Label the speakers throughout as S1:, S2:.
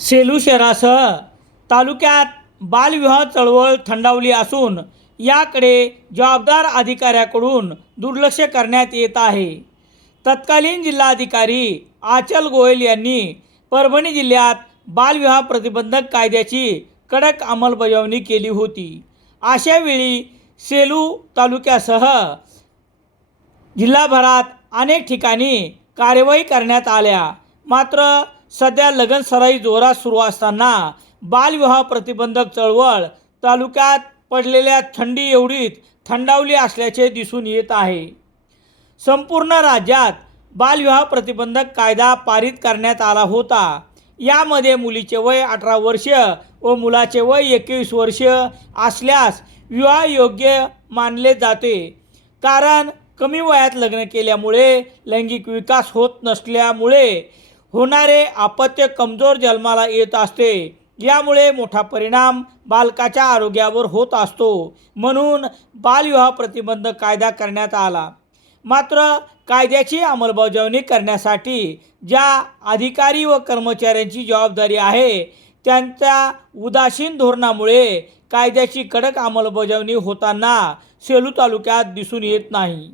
S1: सेलू शहरासह तालुक्यात बालविवाह चळवळ थंडावली असून याकडे जबाबदार अधिकाऱ्याकडून दुर्लक्ष करण्यात येत आहे. तत्कालीन जिल्हाधिकारी आचल गोयल यांनी परभणी जिल्ह्यात बालविवाह प्रतिबंधक कायद्याची कडक अंमलबजावणी केली होती. अशावेळी सेलू तालुक्यासह जिल्हाभरात अनेक ठिकाणी कार्यवाही करण्यात आल्या. मात्र सध्या लगन सराई जोरात सुरू असताना बालविवाह प्रतिबंधक चळवळ तालुक्यात पडलेल्या थंडी एवढीच थंडावली असल्याचे दिसून येत आहे. संपूर्ण राज्यात बालविवाह प्रतिबंधक कायदा पारित करण्यात आला होता. यामध्ये मुलीचे वय अठरा वर्ष व मुलाचे वय एकवीस वर्ष असल्यास विवाहयोग्य मानले जाते. कारण कमी वयात लग्न केल्यामुळे लैंगिक विकास होत नसल्यामुळे होणारे अपत्य कमजोर जन्माला येत असते. यामुळे मोठा परिणाम बालकाच्या आरोग्यावर होत असतो. म्हणून बालविवाह प्रतिबंध कायदा करण्यात आला. मात्र कायद्याची अंमलबजावणी करण्यासाठी ज्या अधिकारी व कर्मचाऱ्यांची जबाबदारी आहे त्यांच्या उदासीन धोरणामुळे कायद्याची कडक अंमलबजावणी होताना सेलू तालुक्यात दिसून येत नाही.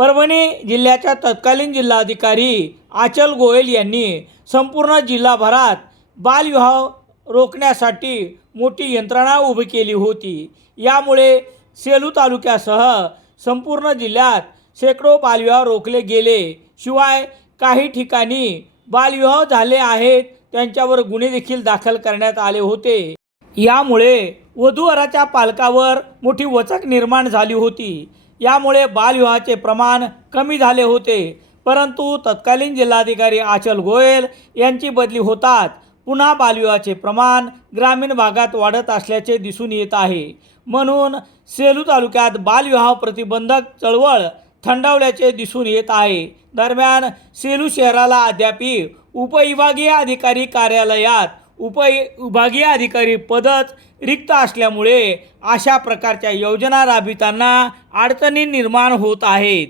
S1: परभणी जिल्ह्याच्या तत्कालीन जिल्हाधिकारी आचल गोयल यांनी संपूर्ण जिल्हाभरात बालविवाह रोखण्यासाठी मोठी यंत्रणा उभी केली होती. यामुळे सेलू तालुक्यासह संपूर्ण जिल्ह्यात शेकडो बालविवाह रोखले गेले. शिवाय काही ठिकाणी बालविवाह झाले आहेत त्यांच्यावर गुन्हे देखील दाखल करण्यात आले होते. यामुळे वधूवराच्या पालकावर मोठी वचक निर्माण झाली होती. यामुळे बालविवाहाचे प्रमाण कमी झाले होते. परंतु तत्कालीन जिल्हाधिकारी आचल गोयल यांची बदली होतात पुन्हा बालविवाहाचे प्रमाण ग्रामीण भागात वाढत असल्याचे दिसून येत आहे. म्हणून सेलू तालुक्यात बालविवाह प्रतिबंधक चळवळ थंडावल्याचे दिसून येत आहे. दरम्यान सेलू शहराला अद्यापी उपविभागीय अधिकारी कार्यालयात उपविभागीय अधिकारी पदच रिक्त असल्यामुळे अशा प्रकारच्या योजना राबविताना अडचणी निर्माण होत आहेत.